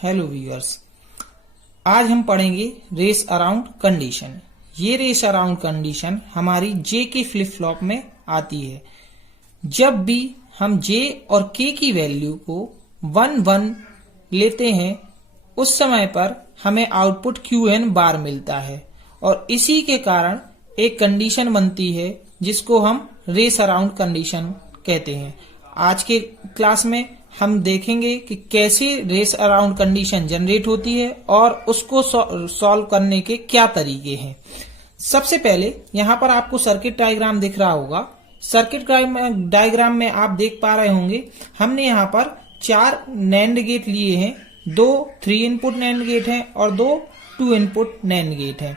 Hello viewers, आज हम पढ़ेंगे रेस अराउंड कंडीशन। ये रेस अराउंड कंडीशन हमारी जे के फ्लिप फ्लॉप में आती है। जब भी हम जे और के की वैल्यू को 1-1 लेते हैं उस समय पर हमें आउटपुट QN बार मिलता है और इसी के कारण एक कंडीशन बनती है जिसको हम रेस अराउंड कंडीशन कहते हैं। आज के क्लास में हम देखेंगे कि कैसे रेस अराउंड कंडीशन जनरेट होती है और उसको सॉल्व करने के क्या तरीके हैं। सबसे पहले यहाँ पर आपको सर्किट डायग्राम दिख रहा होगा। सर्किट डायग्राम में आप देख पा रहे होंगे हमने यहाँ पर 4 नैंड गेट लिए हैं। 2 3 इनपुट नैंड गेट हैं और 2 2 इनपुट नैंड गेट हैं।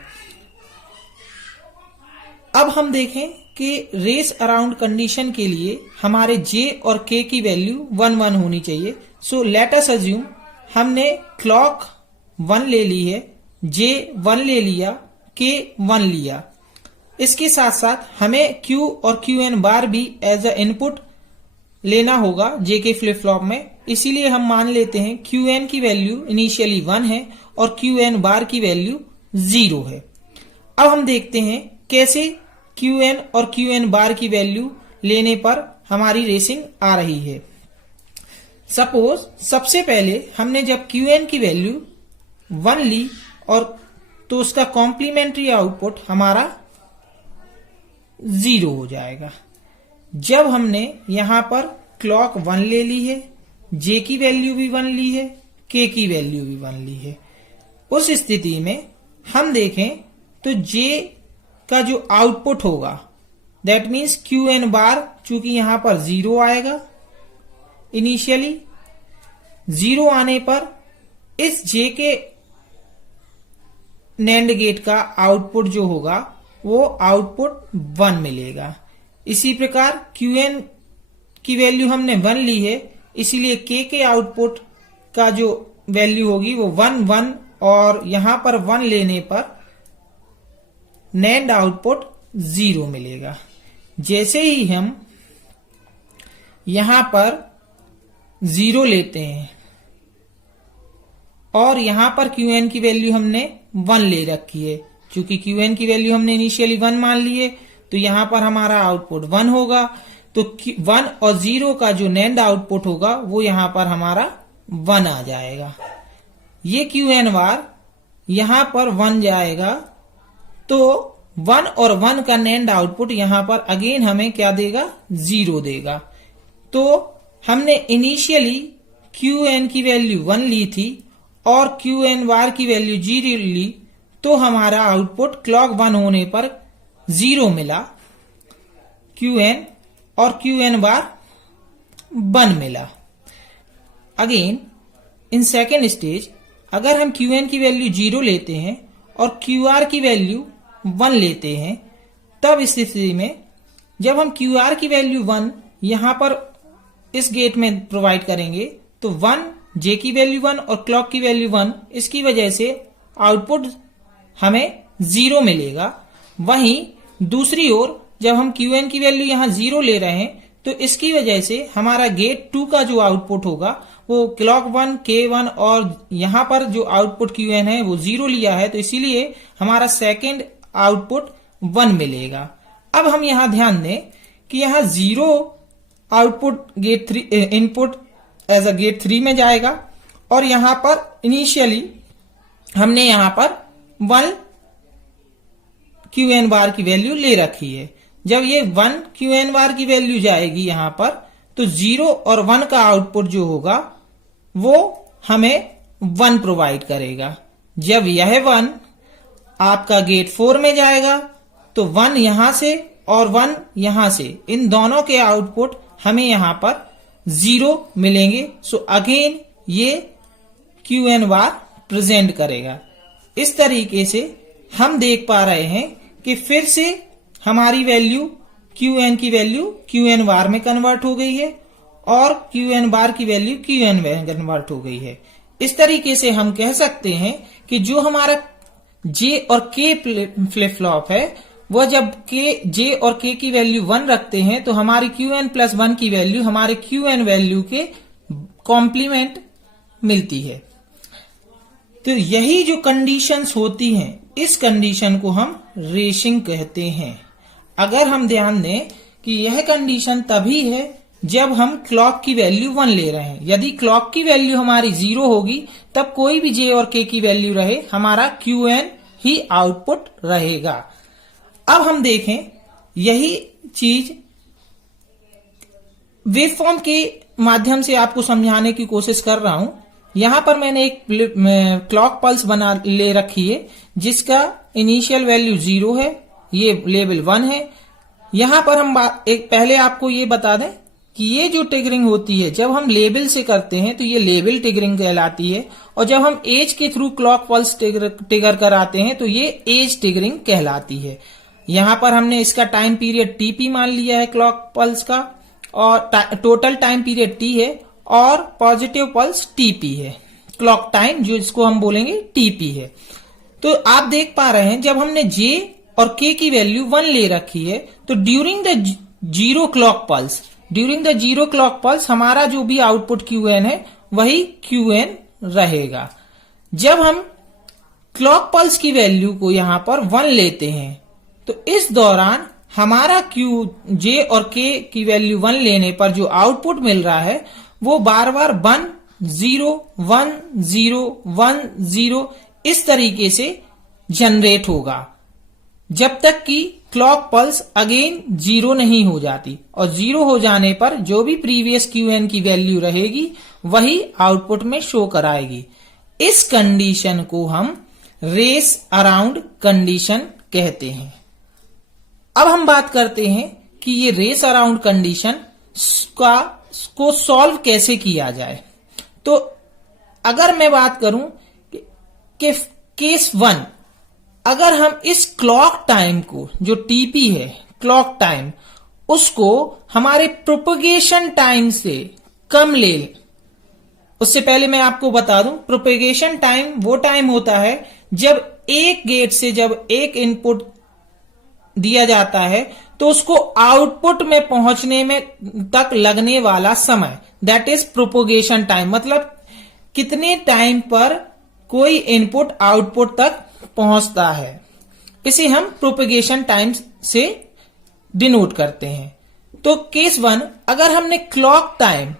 अब हम देखें कि रेस अराउंड कंडीशन के लिए हमारे जे और के की वैल्यू 1-1 होनी चाहिए। सो लेट अस अज्यूम हमने क्लॉक 1 ले ली है, जे 1 ले लिया, के 1 लिया। इसके साथ साथ हमें Q और QN बार भी एज अ इनपुट लेना होगा जे के फ्लिप फ्लॉप में। इसीलिए हम मान लेते हैं QN की वैल्यू इनिशियली 1 है और QN बार की वैल्यू 0 है। अब हम देखते हैं कैसे QN और QN बार की वैल्यू लेने पर हमारी रेसिंग आ रही है। सपोज सबसे पहले हमने जब QN की वैल्यू 1 ली और तो उसका कॉम्प्लीमेंट्री आउटपुट हमारा 0 हो जाएगा। जब हमने यहां पर क्लॉक 1 ले ली है, J की वैल्यू भी 1 ली है, K की वैल्यू भी 1 ली है, उस स्थिति में हम देखें तो J का जो आउटपुट होगा दैट मीन्स QN बार, चूंकि यहां पर 0 आएगा इनिशियली, 0 आने पर इस J के नैंड गेट का आउटपुट जो होगा वो आउटपुट 1 मिलेगा। इसी प्रकार QN की वैल्यू हमने 1 ली है, इसीलिए K के आउटपुट का जो वैल्यू होगी वो 1-1 और यहां पर 1 लेने पर नैंड आउटपुट 0 मिलेगा। जैसे ही हम यहां पर 0 लेते हैं और यहां पर QN की वैल्यू हमने 1 ले रखी है, क्योंकि QN की वैल्यू हमने इनिशियली 1 मान ली है तो यहां पर हमारा आउटपुट 1 होगा। तो 1 और 0 का जो नैंड आउटपुट होगा वो यहां पर हमारा 1 आ जाएगा। ये QN बार यहां पर 1 जाएगा तो 1 और 1 का नैंड आउटपुट यहां पर अगेन हमें क्या देगा, 0 देगा। तो हमने इनिशियली QN की वैल्यू 1 ली थी और QN बार की वैल्यू 0 ली तो हमारा आउटपुट क्लॉक 1 होने पर 0 मिला, QN और QN बार 1 मिला। अगेन इन सेकेंड स्टेज अगर हम QN की वैल्यू 0 लेते हैं और QR की वैल्यू 1 लेते हैं, तब इस स्थिति में जब हम QR की वैल्यू 1 यहां पर इस गेट में प्रोवाइड करेंगे तो 1 J की वैल्यू 1 और क्लॉक की वैल्यू 1, इसकी वजह से आउटपुट हमें 0 मिलेगा। वहीं दूसरी ओर जब हम QN की वैल्यू यहां 0 ले रहे हैं तो इसकी वजह से हमारा गेट 2 का जो आउटपुट होगा वो क्लॉक 1 K1 और यहां पर जो आउटपुट QN है वो 0 लिया है, तो इसीलिए हमारा सेकेंड आउटपुट 1 मिलेगा। अब हम यहां ध्यान दें कि यहां 0 output gate 3 input as a gate 3 में जाएगा और यहां पर इनिशियली हमने यहां पर 1 QN बार की वैल्यू ले रखी है। जब ये 1 QN बार की वैल्यू जाएगी यहां पर तो 0 और 1 का आउटपुट जो होगा वो हमें 1 प्रोवाइड करेगा। जब यह 1 आपका गेट 4 में जाएगा तो 1 यहां से और 1 यहां से, इन दोनों के आउटपुट हमें यहां पर 0 मिलेंगे। सो अगेन ये QN बार प्रेजेंट करेगा। इस तरीके से हम देख पा रहे हैं कि फिर से हमारी वैल्यू QN की वैल्यू QN बार में कन्वर्ट हो गई है और QN बार की वैल्यू QN में कन्वर्ट हो गई है। इस तरीके से हम कह सकते हैं कि जो हमारा J और K फ्लिप फ्लॉप है वह जब J और K की वैल्यू 1 रखते हैं तो हमारी QN+1 की वैल्यू हमारे QN वैल्यू के कॉम्प्लीमेंट मिलती है। तो यही जो कंडीशंस होती हैं, इस कंडीशन को हम रेसिंग कहते हैं। अगर हम ध्यान दें कि यह कंडीशन तभी है जब हम क्लॉक की वैल्यू 1 ले रहे हैं। यदि क्लॉक की वैल्यू हमारी 0 होगी तब कोई भी जे और के की वैल्यू रहे, हमारा क्यूएन ही आउटपुट रहेगा। अब हम देखें यही चीज वेवफॉर्म के माध्यम से आपको समझाने की कोशिश कर रहा हूं। यहां पर मैंने एक क्लॉक पल्स बना ले रखी है जिसका इनिशियल वैल्यू 0 है, ये लेवल 1 है। यहां पर हम पहले आपको ये बता दें कि ये जो ट्रिगरिंग होती है जब हम लेबल से करते हैं तो ये लेबल ट्रिगरिंग कहलाती है, और जब हम एज के थ्रू क्लॉक पल्स ट्रिगर कराते हैं तो ये एज ट्रिगरिंग कहलाती है। यहां पर हमने इसका टाइम पीरियड टीपी मान लिया है क्लॉक पल्स का, और टोटल टाइम पीरियड टी है, और पॉजिटिव पल्स टीपी है। क्लॉक टाइम जो इसको हम बोलेंगे टीपी है। तो आप देख पा रहे हैं जब हमने जे और के की वैल्यू 1 ले रखी है तो during the zero clock pulse हमारा जो भी आउटपुट क्यूएन है वही क्यूएन रहेगा। जब हम क्लॉक पल्स की वैल्यू को यहां पर 1 लेते हैं तो इस दौरान हमारा क्यू जे और के की वैल्यू 1 लेने पर जो आउटपुट मिल रहा है वो बार बार 1 0 1 0 1 0 इस तरीके से जनरेट होगा जब तक कि क्लॉक पल्स अगेन 0 नहीं हो जाती, और 0 हो जाने पर जो भी प्रीवियस क्यूएन की वैल्यू रहेगी वही आउटपुट में शो कराएगी। इस कंडीशन को हम रेस अराउंड कंडीशन कहते हैं। अब हम बात करते हैं कि ये रेस अराउंड कंडीशन को सॉल्व कैसे किया जाए। तो अगर मैं बात करूं कि केस 1, अगर हम इस क्लॉक टाइम को जो टीपी है क्लॉक टाइम उसको हमारे प्रोपगेशन टाइम से कम ले लें। उससे पहले मैं आपको बता दूं प्रोपगेशन टाइम वो टाइम होता है जब एक गेट से जब एक इनपुट दिया जाता है तो उसको आउटपुट में पहुंचने में तक लगने वाला समय, दैट इज प्रोपगेशन टाइम। मतलब कितने टाइम पर कोई इनपुट आउटपुट तक पहुंचता है, इसे हम प्रोपगेशन टाइम से डिनोट करते हैं। तो केस 1, अगर हमने क्लॉक टाइम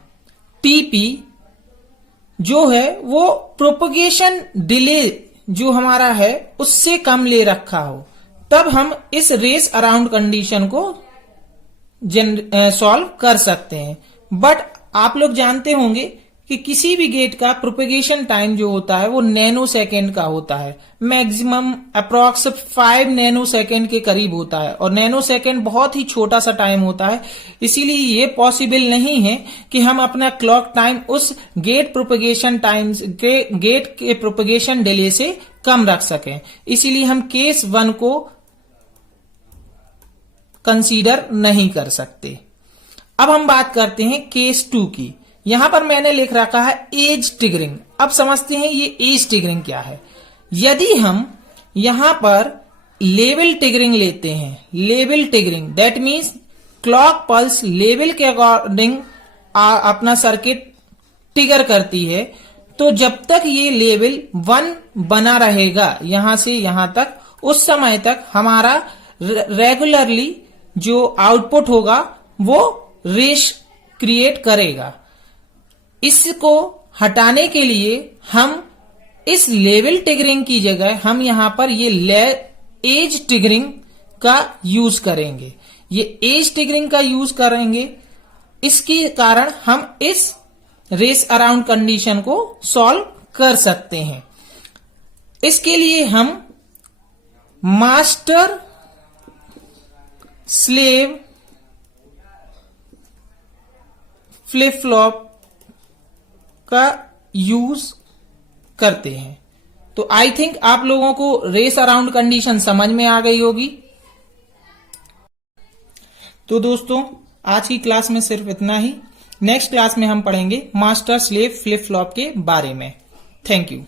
टीपी जो है वो प्रोपगेशन डिले जो हमारा है उससे कम ले रखा हो, तब हम इस रेस अराउंड कंडीशन को सॉल्व कर सकते हैं। बट आप लोग जानते होंगे कि किसी भी गेट का प्रोपगेशन टाइम जो होता है वो नैनो सेकेंड का होता है, मैक्सिमम अप्रॉक्स 5 नैनो सेकेंड के करीब होता है, और नैनो सेकेंड बहुत ही छोटा सा टाइम होता है। इसीलिए ये पॉसिबल नहीं है कि हम अपना क्लॉक टाइम उस गेट प्रोपगेशन टाइम के गेट के प्रोपगेशन डिले से कम रख सकें। इसीलिए हम केस 1 को कंसीडर नहीं कर सकते। अब हम बात करते हैं केस 2 की। यहां पर मैंने लिख रखा है एज ट्रिगरिंग। अब समझते हैं ये एज ट्रिगरिंग क्या है। यदि हम यहां पर लेवल ट्रिगरिंग लेते हैं, level triggering that means clock pulse level के अकॉर्डिंग अपना सर्किट ट्रिगर करती है, तो जब तक ये लेवल 1 बना रहेगा यहां से यहां तक, उस समय तक हमारा रेगुलरली जो आउटपुट होगा वो रेस क्रिएट करेगा। इसको हटाने के लिए हम इस लेवल ट्रिगरिंग की जगह हम यहां पर ये एज ट्रिगरिंग का यूज करेंगे। ये एज ट्रिगरिंग का यूज करेंगे, इसके कारण हम इस रेस अराउंड कंडीशन को सॉल्व कर सकते हैं। इसके लिए हम मास्टर स्लेव फ्लिप फ्लॉप का यूज करते हैं। तो आई थिंक आप लोगों को रेस अराउंड कंडीशन समझ में आ गई होगी। तो दोस्तों आज की क्लास में सिर्फ इतना ही। नेक्स्ट क्लास में हम पढ़ेंगे मास्टर स्लेव फ्लिप फ्लॉप के बारे में। Thank you.